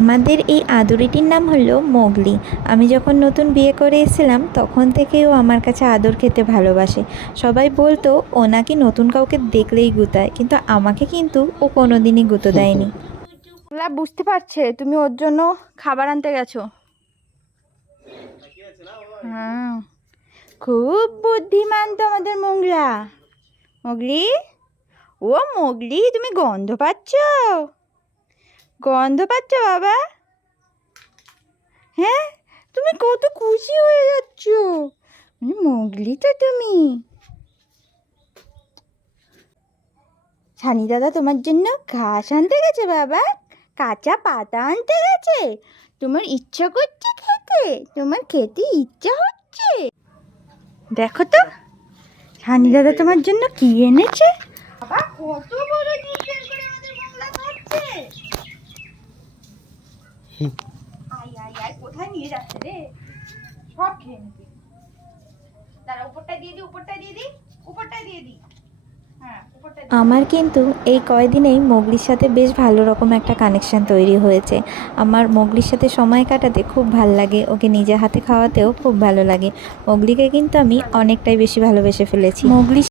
আমাদের এই আদুরিটির নাম হলো মোগলি। আমি যখন নতুন বিয়ে করে এসেছিলাম তখন থেকেই ও আমার কাছে আদর খেতে ভালোবাসে। সবাই বলতো ও নাকি নতুন কাউকে দেখলেই গুতায়, কিন্তু আমাকে কিন্তু ও কোনোদিনই গুঁতো দেয়নি। ওরা বুঝতে পারছে তুমি ওর জন্য খাবার আনতে গেছো। হ্যাঁ, খুব বুদ্ধিমান তো আমাদের মোগলা। মোগলি, ও মোগলি, তুমি গন্ধ পাচ্ছ? গন্ধ পাচ্ছ বাবা? হ্যাঁ, তুমি কত খুশি হয়ে যাচ্ছ। মোগলি তো তুমি। ছানি দাদা তোমার জন্য ঘাস আনতে গেছে বাবা, কাঁচা পাতা আনতে গেছে। তোমার ইচ্ছা করছে খেতে? তোমার খেতে ইচ্ছা হচ্ছে? দেখো তো ছানি দাদা তোমার জন্য কি এনেছে। বাবা কত বড় ডিম করে আমাদের মোগলা খাচ্ছে। আই আই আই, কোথায় নিয়ে যাচ্ছে রে? সব খেয়ে নিবি। তারা উপরটা দিয়ে দি, উপরটা দিয়ে দি, উপরটা দিয়ে দি। হ্যাঁ, উপরটা দিয়ে। আমার কিন্তু এই কয়দিনেই মোগলির সাথে বেশ ভালো রকম একটা কানেকশান তৈরি হয়েছে। আমার মোগলির সাথে সময় কাটাতে খুব ভাল লাগে, ওকে নিজে হাতে খাওয়াতেও খুব ভালো লাগে। মোগলিকে কিন্তু আমি অনেকটাই বেশি ভালোবেসে ফেলেছি। মোগলি